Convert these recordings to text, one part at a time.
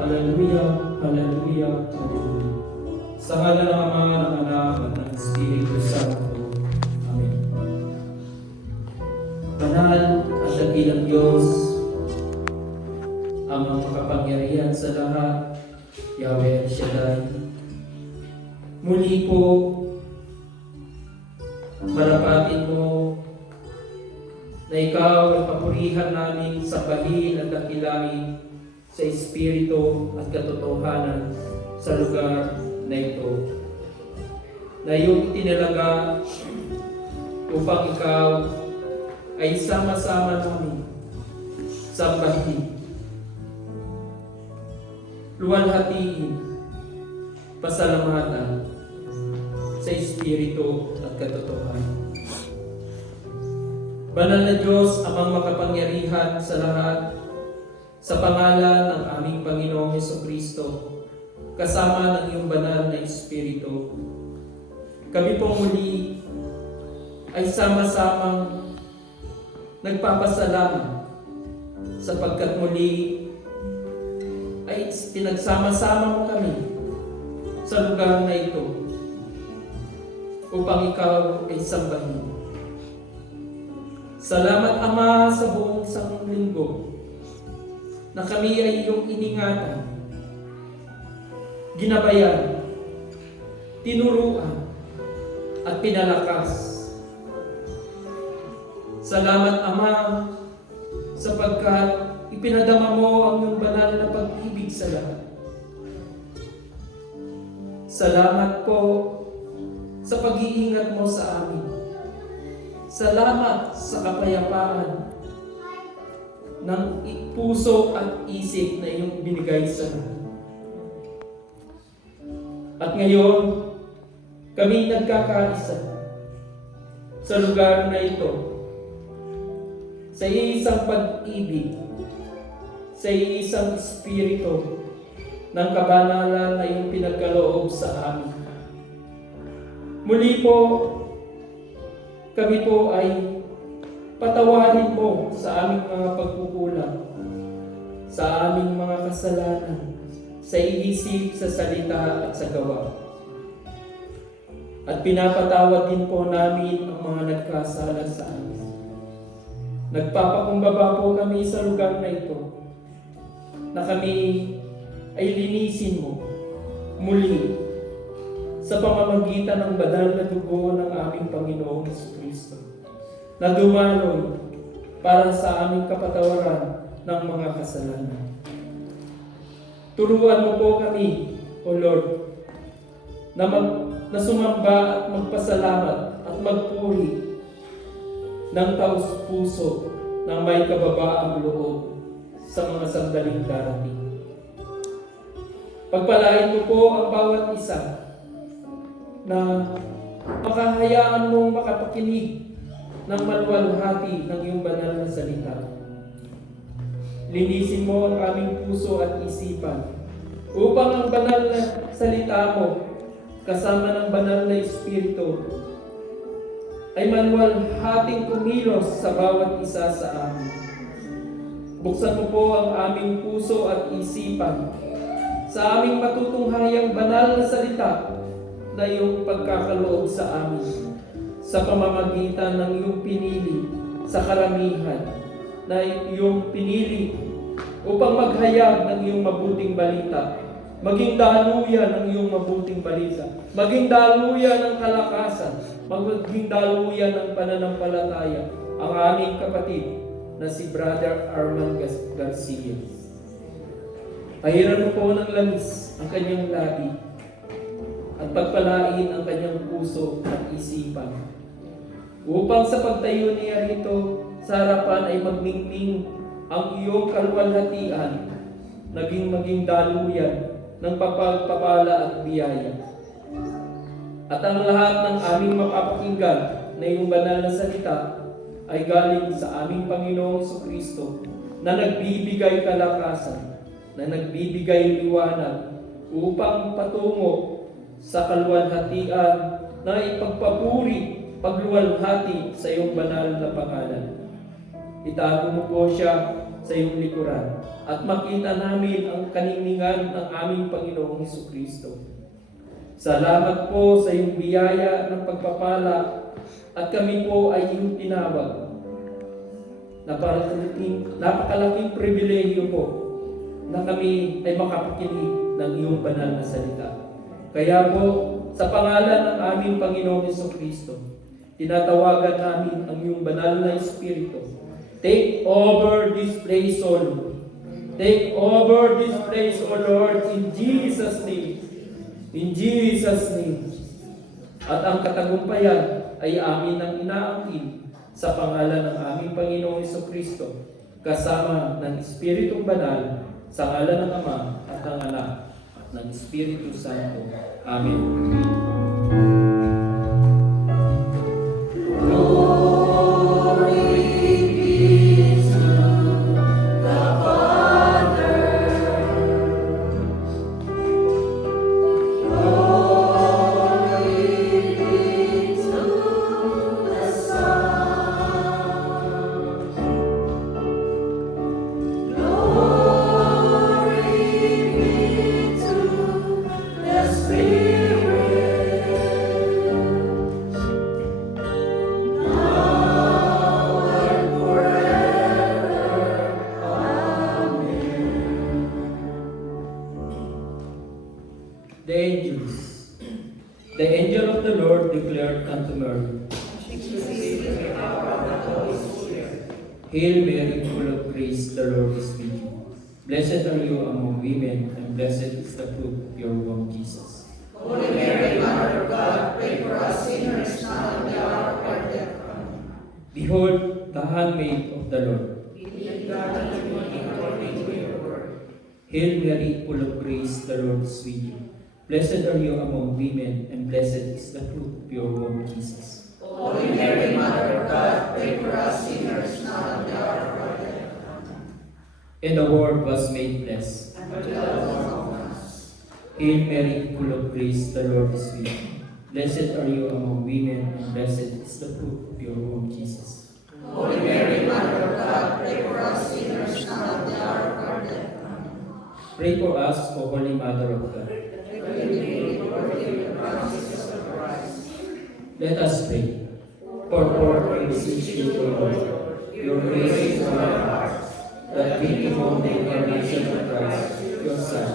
Hallelujah, hallelujah, hallelujah. Sa ngala ng Ama, ng Anak, at ng Espiritu Santo. Amen. Banal at dakilang Diyos, ang makapangyarihan sa lahat, Yahweh El Shaddai. Muli po, marapatin mo na ikaw ay papurihan namin sa bahin at dakilain sa Espiritu at katotohanan sa lugar na ito, na iyong itinalaga upang ikaw ay sama-sama namin sambahin, luwalhatiin, pasalamatan sa Espiritu at katotohanan. Banal na Diyos, Amang makapangyarihan sa lahat, sa pangalan ng aming Panginoong Jesucristo, kasama ng iyong banal na Espiritu, kami po muli ay sama-samang nagpapasalamat sapagkat muli ay pinagsama-sama mo kami sa lugar na ito upang ikaw ay sambahin. Salamat, Ama, sa buong isang linggo na kami ay iyong iningatan, ginabayan, tinuruan, at pinalakas. Salamat, Ama, sapagkat ipinadama mo ang iyong banal na pag-ibig sa lahat. Salamat po sa pag-iingat mo sa amin. Salamat sa kapayapaan ng puso at isip na iyong binigay sa lahat. At ngayon, kami nagkakaisa sa lugar na ito, sa isang pag-ibig, sa isang espiritu ng kabanalan na iyong pinagkaloob sa amin. Muli po, kami po ay patawarin mo sa aming mga pagkukulang, sa aming mga kasalanan, sa isip, sa salita at sa gawa. At pinapatawad din po namin ang mga nagkasala sa amin. Nagpapakumbaba po kami sa lugar na ito, na kami ay linisin mo muli sa pamamagitan ng banal na dugo ng aming Panginoong Jesucristo, na dumaloy para sa aming kapatawaran ng mga kasalanan. Turuan mo po kami, O Lord, na sumamba at magpasalamat at magpuri ng taos-puso na may kababaang loob sa mga sandaling darating. Pagpalain mo po ang bawat isa na makahayaan mong makapakinig ng maluwalhati ng iyong banal na salita. Linisin mo ang aming puso at isipan upang ang banal na salita mo kasama ng banal na Espiritu ay maluwalhating kumilos sa bawat isa sa amin. Buksan mo po ang aming puso at isipan sa aming matutunghayang banal na salita na iyong pagkakaloob sa amin sa pamamagitan ng iyong pinili sa karamihan na iyong pinili upang maghayag ng iyong mabuting balita, maging daluyan ng iyong mabuting balita, maging daluyan ng kalakasan, maging daluyan ng pananampalataya ang aming kapatid na si Brother Arman Garcia. Pahiran mo po ng langis ang kanyang labi at pagpalain ang kanyang puso at isipan. Upang sa pagtayo niya rito sa harapan ay magmingming ang iyong kaluwalhatian, maging daluyan ng pagpapala at biyaya. At ang lahat ng aming mapapakinggan na iyong banal na salita ay galing sa aming Panginoong Jesucristo na nagbibigay kalakasan, na nagbibigay liwanag upang patungo sa kaluwalhatian na ipagpapuri, pagluwalhati sa iyong banal na pangalan. Itago mo po siya sa iyong likuran at makita namin ang kaningningan ng aming Panginoong Jesucristo. Salamat po sa iyong biyaya ng pagpapala at kami po ay iyong tinawag. Napakalaking pribilehyo po na kami ay makapakinig ng iyong banal na salita. Kaya po, sa pangalan ng aming Panginoong Jesucristo, tinatawagan namin ang iyong banal na Espiritu. Take over this place, O Lord. Take over this place, O Lord, in Jesus' name. In Jesus' name. At ang katagumpayan ay amin ang inaangkin sa pangalan ng aming Panginoong Jesucristo, kasama ng Espiritong Banal, sa ngalan ng Ama at ng Anak at ng Espiritu Santo. Amen. The angel of the Lord declared unto Mary, Hail Mary, full of grace, the Lord is with you. Blessed are you among women, and blessed is the fruit of your womb, Jesus. Holy Mary, Mother of God, pray for us sinners now and the hour of our death. Amen. Behold, the handmaid of the Lord. Be done unto me according to your word. Hail Mary, full of grace, the Lord is with you. Blessed are you among women, and blessed is the fruit of your womb, Jesus. Holy Mary, Mother of God, pray for us sinners now and the hour of our death. Amen. And the Word was made flesh. And dwelt among us. Hail Mary, full of grace, the Lord is with you. Blessed are you among women, and blessed is the fruit of your womb, Jesus. Holy Mary, Mother of God, pray for us sinners now and the hour of our death. Amen. Pray for us, O Holy Mother of God. Let us pray. For we beseech you, O Lord, your grace to our hearts, that we behold the incarnation of Christ, your Son,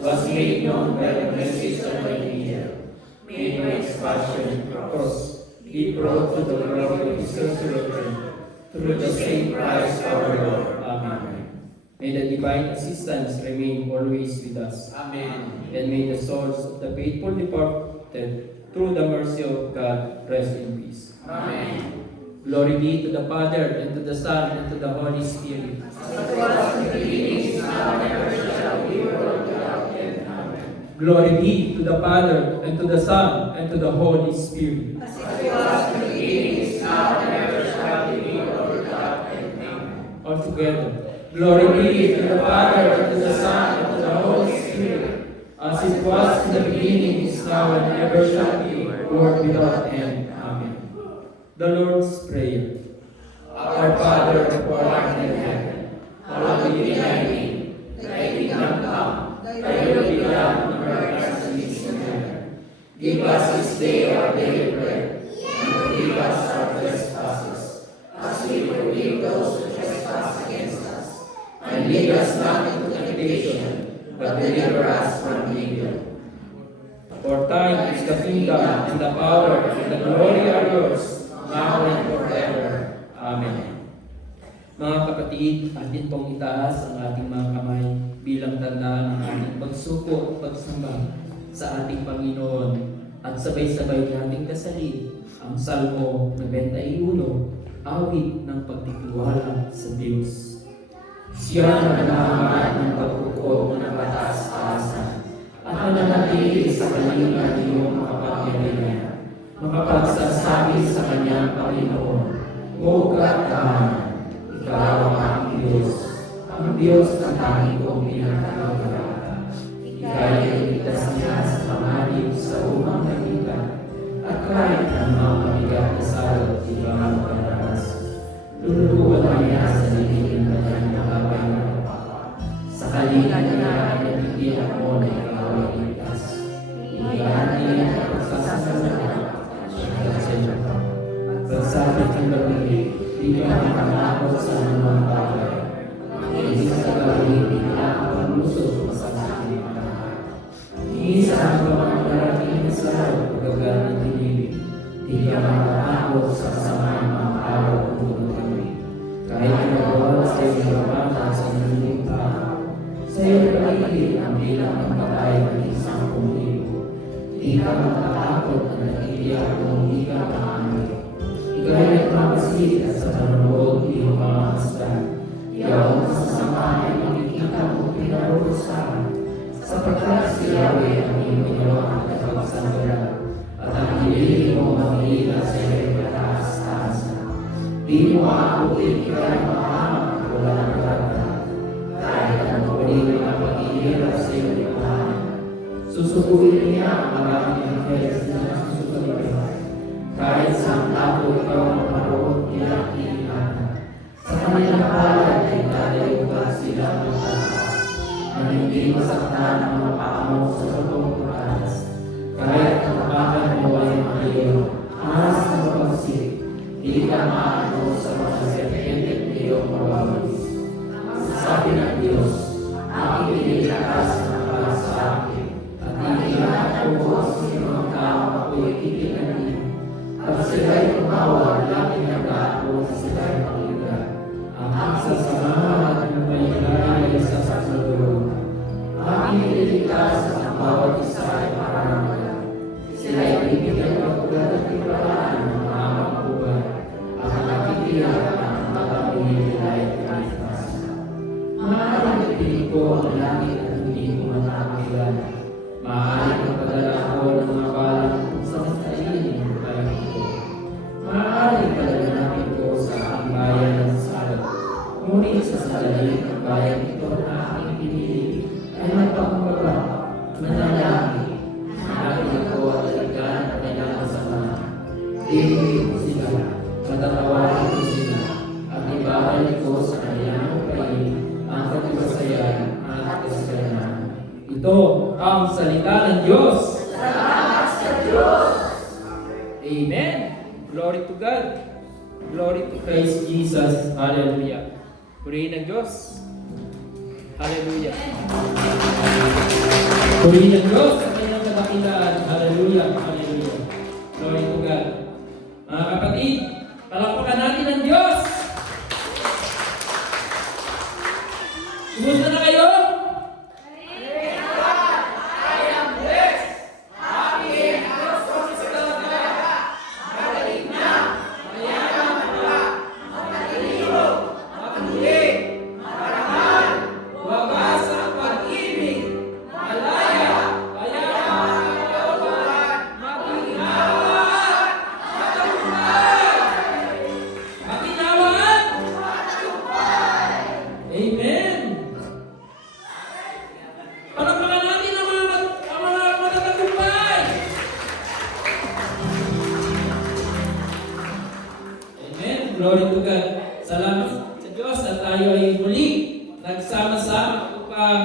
was made known by the message of thy angel, made by his passion and cross, be brought to the glory of his resurrection, through the same Christ our Lord. Amen. May the divine assistance remain always with us. Amen. And may the souls of the faithful departed, through the mercy of God, rest in peace. Amen. Glory be to the Father, and to the Son, and to the Holy Spirit. As it was in the beginning, is now, and ever shall be, world without end. Amen. Glory be to the Father, and to the Son, and to the Holy Spirit. As it was in the beginning, is now, and ever shall be, world without end. Amen. All together. Glory be to the Father, and to the Son, and to the Holy Spirit. As it was in the beginning, is now, and ever shall be, world without end. Amen. The Lord's Prayer. Our Father, who art in heaven, hallowed be thy name. Thy kingdom come, thy will be done on earth as it is in heaven. Give us this day our daily bread, and forgive us our trespasses, as we forgive those who trespass against us. And lead us not into temptation, but deliver us from evil. For thine is the kingdom, and the power, and the glory are yours, now and forever. Amen. Mga kapatid, atin pong itaas ang ating mga kamay bilang palatandaan ng ating pagsuko at pagsamba sa ating Panginoon at sabay-sabay nating kasalin ang Salmo 91, awit ng pagtitiwala sa Diyos. Siya nagmamahal ng pagkukuha ng pataas-taasan at nananatili sa kalinga niyong makapagyarihan, makapagsasabi sa kanyang Panginoon, O katahanan, ikaw ang aking Diyos na tanging kong pinagkakagalakan. Ika'y iligtas niya sa panganib sa umang nakita, at kahit anumang mabigat na salot, ikaw ang paranas. Lulutuan niya sa lilim na kanyang nakabay na kapaka. Sa kalinga niya ay nabigyan mo na ikaw ay ligtas. Iyan niya ang pagsasalita at siya sa iyo. Pagsabit ng gabi, di ka makatakot sa anumang bagay. Hindi sa gawin, hindi ka paglusot sa aking lahat. Isa ang mga darating sa paggagal ng dilim. Di ka makatakot sa kasamaan ng araw kung gabi. Kahit nagawa sa iyo ang sa naluling tao, sa iyo paligid ang bilang ng patay ng isang libo. Di ka makatakot na nagiiyak kung di ka maamit. Ika'y nagmamasid at sa panonood iyong mga masdan. Ikaw ang sasama ay makikita mo pinarusahan, sapagkat si Yahweh ang iyong ginawa at pagsanggalan, at ang hiling mo manghila sa iyong kataas-taasan. Di mo aabutin ika'y mahamang wala ng ganda, kahit ang muli na pag-ihirap sa iyong lipahan. Susukuin niya ang maraming anghel na susupalitan, kahit sa ang tapo ikaw ang maroon pinakilihan. Sa kanilang palad ay dalayo ka sila magtataas, na hindi masaktan ang mga paamo sa sabong pagkakas. Kahit ang kapakan mo ay maliyo, ahas na mapagsik, hindi ka maano sa mga serpente niyong mawawalis. Sabi ng Diyos, aking inilakas na para sa akin, at inilakas ko sa mga taong ako'y titinanin. At sila'y tumawa, laki na ako sa sila'y pakiligay. Ang sasama at lumaylay sa sasaluran. Aking ililigtas ang bawat isa ay parangalan. Sila'y bibigyan pagkulat at iparaan ng mga magbuban. Ang nakitiyak ang matapingin ay kaligtasan. Maaaring napiling ko ang langit at hindi ko matakilan. Maaaring magpadala ko ng mga balang sa masainin ng balang ko. Maaaring palaganapin ko sa aking bayan ng salot. Ngunit sa sandali ng bayan ito na aking pinili ay nagpakumbaga, manalangin, hanapin ako at talagaan ang kailangan sa mga. Diligin ko sila, matatawarin ko sila, at ibabalik ko sa kanilang upayin ang katiwasayan at kasalanan. Ito ang salita ng Diyos. Salamat sa Diyos! Amen. Glory to God. Glory to Christ Jesus. Hallelujah. Purihin ng Diyos. Hallelujah. Purihin ng Diyos sa kanyang kadakilaan. Hallelujah. Hallelujah. Glory to God. Mga kapatid, palakpakan natin ang Diyos. Kumusta na kayo? Glory to God. Salamat sa Diyos at tayo ay muli nagsama-sama upang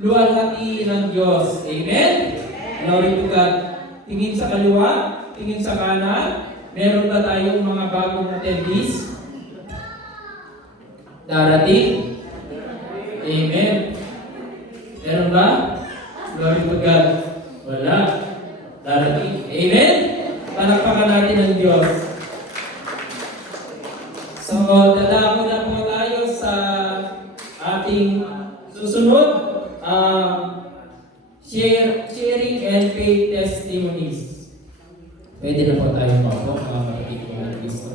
luwalhati ng Diyos. Amen? Glory to God. Tingin sa kaliwa, tingin sa kanan. Meron ba tayong mga bagong attendees? Darating? Amen. Meron ba? Glory to God. Wala. Darating. Amen? Palakpakan natin ang Diyos. So, dadako na po tayo sa ating susunod sharing and faith testimonies. Pwede na po tayo mga kapatid ko ng Kristo.